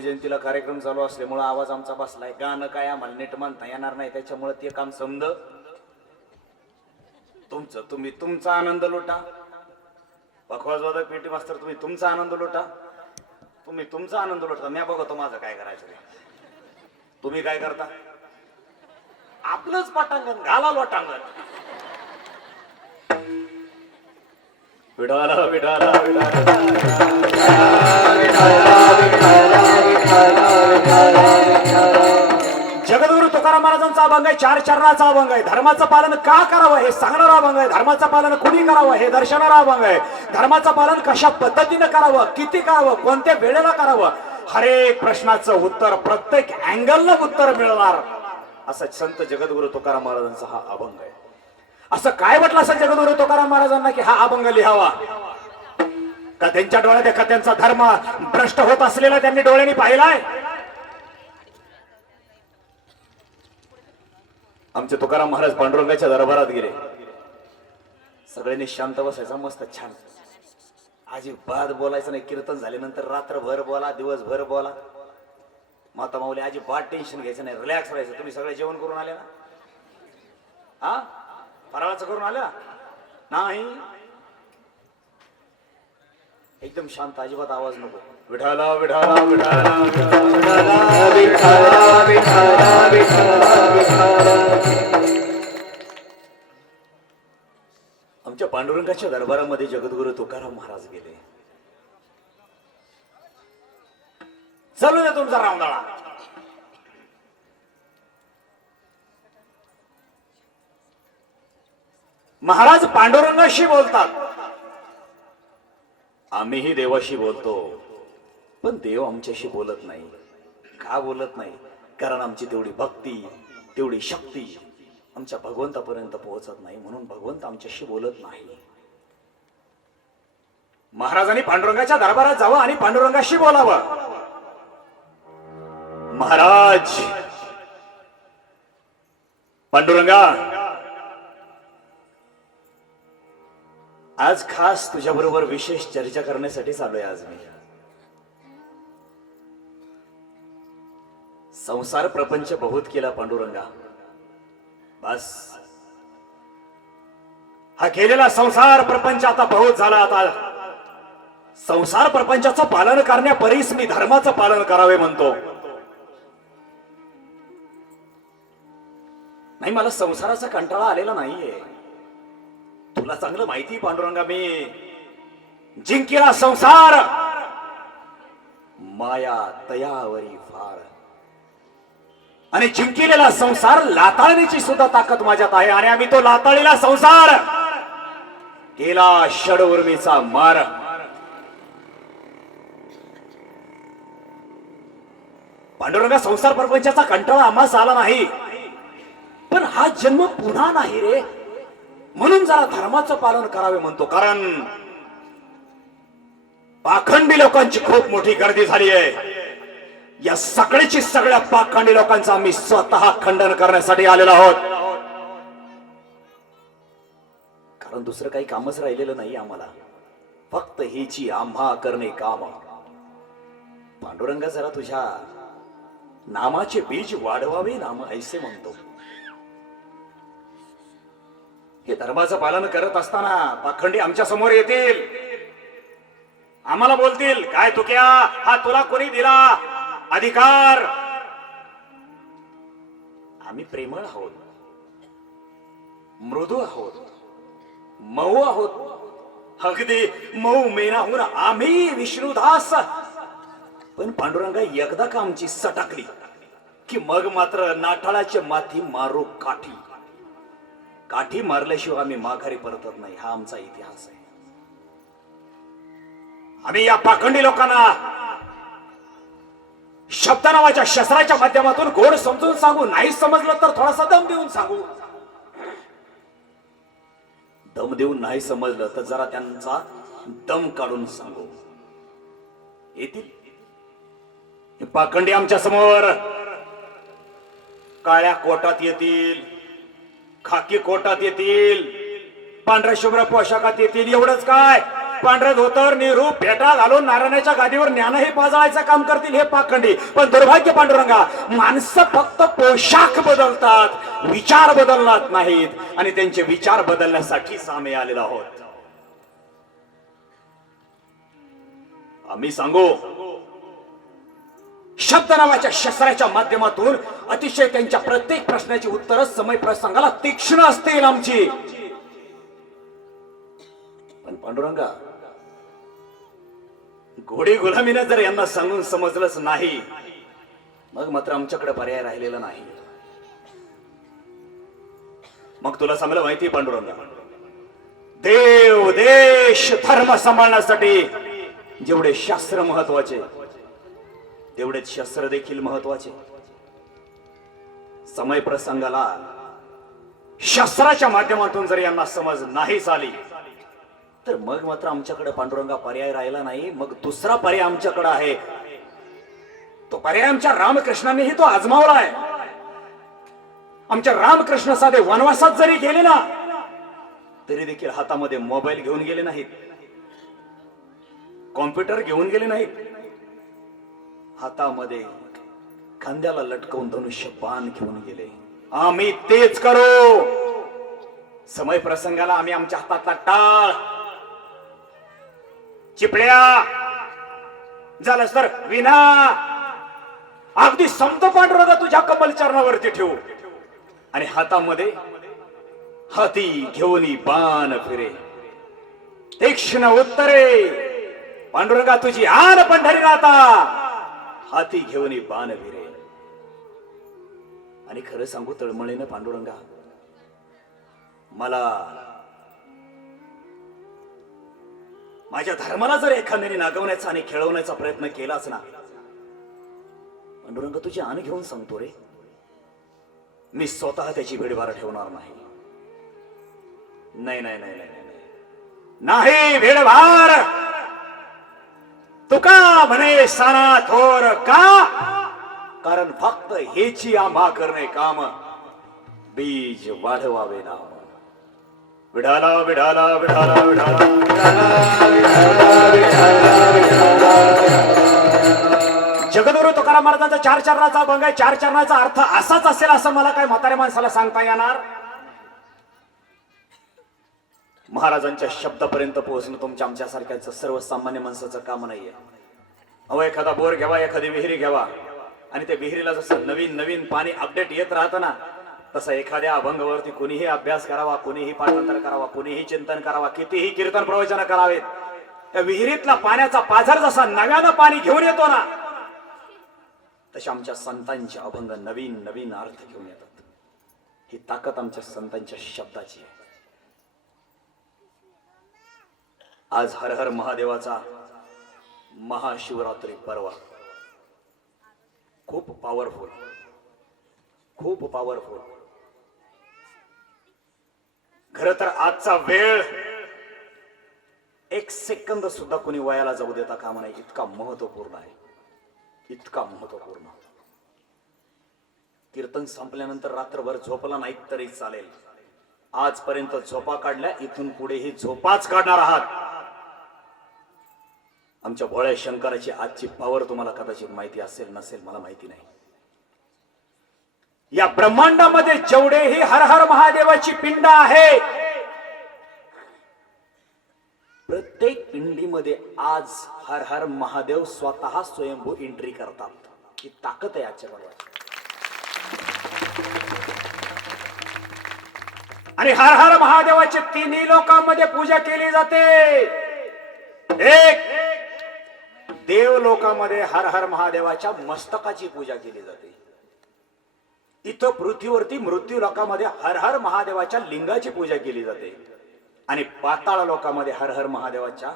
जयंतीला कार्यक्रम चालू असल्यामुळे आवाज आमचा बसलाय. गाणं काय आम्हाला नीट म्हणता येणार नाही, त्याच्यामुळे ते काम समज तुमचं. तुम्ही तुमचा आनंद लुटा. पखवाजवादक पेटी मास्तर तुम्ही तुमचा आनंद लुटा. तुम्ही तुमचा आनंद लुटता. मी बघतो माझं काय करायचं ते. तुम्ही काय करता? आपलंच पटांगण घाला लोटांगण. विठाला विठाला जगद्गुरु तुकाराम महाराजांचा अभंग आहे. 4 चरणाचा अभंग आहे. धर्माचं पालन का करावं हे सांगणारा अभंग आहे. धर्माचं पालन कुणी करावं हे दर्शवणारा अभंग आहे. धर्माचं पालन कशा पद्धतीने करावं, किती करावं, कोणत्या वेळेला करावं, हर एक प्रश्नाचं उत्तर प्रत्येक अँगलनं उत्तर मिळणार असं संत जगद्गुरु तुकाराम महाराजांचा हा अभंग आहे. असं काय वाटलं असं जगद्गुरु तुकाराम महाराजांना की हा अभंग लिहावा? का त्यांच्या डोळ्यात एका त्यांचा धर्म भ्रष्ट होत असलेला त्यांनी डोळ्यांनी पाहिलाय? आमचे तुकाराम महाराज पांडुरंगाच्या दरबारात गेले. सगळ्यांनी शांत बसायचा, मस्त छान अजिबात बोलायचं नाही. कीर्तन झाल्यानंतर रात्रभर बोला, दिवसभर बोला. माता माऊली अजिबात टेन्शन घ्यायचं नाही, रिलॅक्स राहायचं. तुम्ही सगळे जेवण करून आले ना? हा, फराळाचं करून आले नाही? एकदम शांत, अजिबात आवाज नको. विठाला विठाला विठाला विठाला विठाला विठाला. आमच्या पांडुरंगाच्या दरबारामध्ये जगद्गुरु तुकाराम महाराज गेले. चालू दे तुमचा रावणाळा. महाराज पांडुरंगाशी बोलतात. आम्हीही देवाशी बोलतो, पण देव आमच्याशी बोलत नाही. का बोलत नाही? कारण आमची तेवढी भक्ती, तेवढी शक्ती आमच्या भगवंतापर्यंत पोहोचत नाही, म्हणून भगवंत आमच्याशी बोलत नाही. महाराजांनी पांडुरंगाच्या दरबारात जावं आणि पांडुरंगाशी बोलावं. महाराज, पांडुरंगा, आज खास तुझ्या बरोबर विशेष चर्चा करण्यासाठी आलोय. आज मी संसार प्रपंच बहुत केला पांडुरंगा. बस हा केलेला संसार प्रपंच आता बहुत झाला. आता संसार प्रपंचाचं पालन करण्यापरीस मी धर्माचं पालन करावे म्हणतो. नाही, मला संसाराचा कंटाळा आलेला नाहीये. तुला चांगलं माहिती पांडुरंगा, मी जिंकेला संसार माया तयावरी फार. आणि जिंकलेला संसार लाताळण्याची सुद्धा ताकद माझ्यात आहे. आणि आम्ही तो लाताळलेला संसार केला षडउर्मीचा मार. पांडुरंगा, संसार प्रपंचाचा कंटाळा आम्हाला आला नाही, पण हा जन्म पुन्हा नाही रे, म्हणून जरा धर्माचं पालन करावे म्हणतो. कारण पाखंडी लोकांची खूप मोठी गर्दी झाली आहे. या सगळ्याची सगळ्या पाखंडी लोकांचं आम्ही स्वतः खंडन करण्यासाठी आलेलो आहोत. कारण दुसरं काही कामच राहिलेलं नाही आम्हाला, फक्त हेची आम्हा करणे काम. पांडुरंगा, जरा तुझ्या नामाचे बीज वाढवावे नाम ऐसे म्हणतो. हे धर्माचं पालन करत असताना पाखंडी आमच्या समोर येतील, आम्हाला बोलतील, काय तुक्या, हा तुला कोणी दिला अधिकार? आम्ही प्रेमळ आहोत, मृदू आहोत, मऊ आहोत, अगदी मऊ मेनाहून आम्ही विष्णुदास. पण पांडुरंगा, एकदा का आमची सटकली की मग मात्र नाठाळाचे माथी मारू काठी. काठी मारल्याशिवाय आम्ही माघारी परतत नाही. हा आमचा इतिहास आहे. आम्ही या पाखंडी लोकांना शब्द नावाच्या शस्त्राच्या माध्यमातून गोड समजून सांगू, नाही समजलं तर थोडासा दम देऊन सांगू. दम देऊन नाही समजलं तर जरा त्यांचा दम काढून सांगू. येतील हे पाखंडी आमच्या समोर. काळ्या कोटात येतील, खाकी कोटात येतील, पांढऱ्या शुभ्र पोशाखात येतील. एवढंच काय, पांढरं धोतर निरूप फेटा घालून नारायणाच्या गादीवर ज्ञानही पाजळायचं काम करतील हे पाखंडी. पण दुर्भाग्य पांडुरंगा, माणसं फक्त पोशाख बदलतात, विचार बदलणार नाहीत आणि त्यांचे विचार बदलण्यासाठीच आम्ही आलेलो आहोत. आम्ही सांगू, शब्द नावाच्या शस्त्राच्या माध्यमातून अतिशय त्यांच्या प्रत्येक प्रश्नाची उत्तरं समय प्रसंगाला तीक्ष्ण असतील आमची. पण पांडुरंगा, घोडी गुलामीने जर यांना सांगून समजलंच नाही, मग मात्र आमच्याकडे पर्याय राहिलेला नाही. मग तुला चांगलं माहिती पांडुरंगा, देव देश धर्म सांभाळण्यासाठी जेवढे शास्त्र महत्वाचे तेवढेच शस्त्र देखील महत्वाचे. समय प्रसंगाला शस्त्राच्या माध्यमातून जर यांना समज नाही झाली तर मग मात्र आमच्याकडे पांडुरंगा पर्याय राहिला नाही. मग दुसरा पर्याय आमच्याकडे आहे. तो पर्याय आमच्या रामकृष्णांनीही तो आजमावलाय. आमच्या रामकृष्ण साधे वनवासात जरी गेले ना तरी देखील हातामध्ये मोबाईल घेऊन गेले नाहीत, कॉम्प्युटर घेऊन गेले नाहीत, हातामध्ये खांद्याला लटकवून धनुष्य बाण घेऊन गेले. आम्ही तेच करू. समय प्रसंगाला आम्ही आमच्या हातातला टाळ, चिपळ्या, झालंच तर विना, अगदी संत पांडुरंगा तुझ्या कमल चरणावरती ठेवू आणि हातामध्ये हाती घेऊन बाण फिरे. तीक्ष्ण उत्तरे पांडुरंगा तुझी आन पंढरीनाथा, हाती घेऊन बाण फिरे. आणि खरं सांगू तळमळीनं पांडुरंगा, मला माझ्या धर्माला जर एखाद्याने नागवण्याचा आणि खेळवण्याचा प्रयत्न केलाच ना, पांडुरंग तुझी आण घेऊन सांगतो रे, मी स्वतः त्याची भेडभार ठेवणार नाही. नाही नाही नाही नाही भेडभार. तुका म्हणे साना थोर का, कारण फक्त हेची आंबा करणे काम, बीज वाढवावे नाम. विढाला विढाला विढाला विढाला जगद्गुरु तुकाराम महाराजांचा 4 चरणाचा अभंग आहे. 4 चरणाचा अर्थ असाच असेल असं मला काय म्हाताऱ्या माणसाला सांगता येणार? महाराजांच्या शब्दापर्यंत पोहोचणं तुमच्या आमच्यासारख्याचं सर्वसामान्य माणसाचं काम नाहीये. अहो, एखादा बोर घ्यावा, एखादी विहिरी घ्यावा आणि त्या विहिरीला जसं नवीन नवीन पाणी अपडेट येत राहतं ना, तसं एखाद्या अभंगावरती कुणीही अभ्यास करावा, कुणीही पाठांतर करावा, कुणीही चिंतन करावा, कितीही कीर्तन प्रवचन करावेत, त्या विहिरीतला पाण्याचा पाझर जसा नव्यानं पाणी घेऊन येतो ना, तशा आमच्या संतांचे अभंग नवीन नवीन अर्थ घेऊन येतात. ही ताकद आमच्या संतांच्या शब्दाची आहे. आज हर हर महादेवाचा महाशिवरात्री पर्व खूप पॉवरफुल, खूप पॉवरफुल. खर तर आजचा वेळ 1 सेकंद सुद्धा कोणी वयाला जाऊ देता कामा नये, इतका महत्वपूर्ण आहे, इतका महत्वपूर्ण. कीर्तन संपल्यानंतर रात्रभर झोपला नाही तरी चालेल. आजपर्यंत झोपा काढल्या, इथून पुढेही झोपाच काढणार आहात. आमच्या भोळ्या शंकराची आजची पॉवर तुम्हाला कदाचित माहिती असेल नसेल, मला माहिती नाही. या ब्रह्मांडामध्ये जेवढेही हर हर महादेवाची पिंड आहे, प्रत्येक पिंडीमध्ये आज हर हर महादेव स्वतः स्वयंभू एंट्री करतात. ही ताकद आहे आजच्या बरोबर. आणि हर हर महादेवाची 3 लोकांमध्ये पूजा केली जाते. एक, देव लोकांमध्ये हर हर महादेवाच्या मस्तकाची पूजा केली जाते. इथं पृथ्वीवरती मृत्यू लोकांमध्ये हर हर महादेवाच्या लिंगाची पूजा केली जाते. आणि पाताळ लोकांमध्ये हर हर महादेवाच्या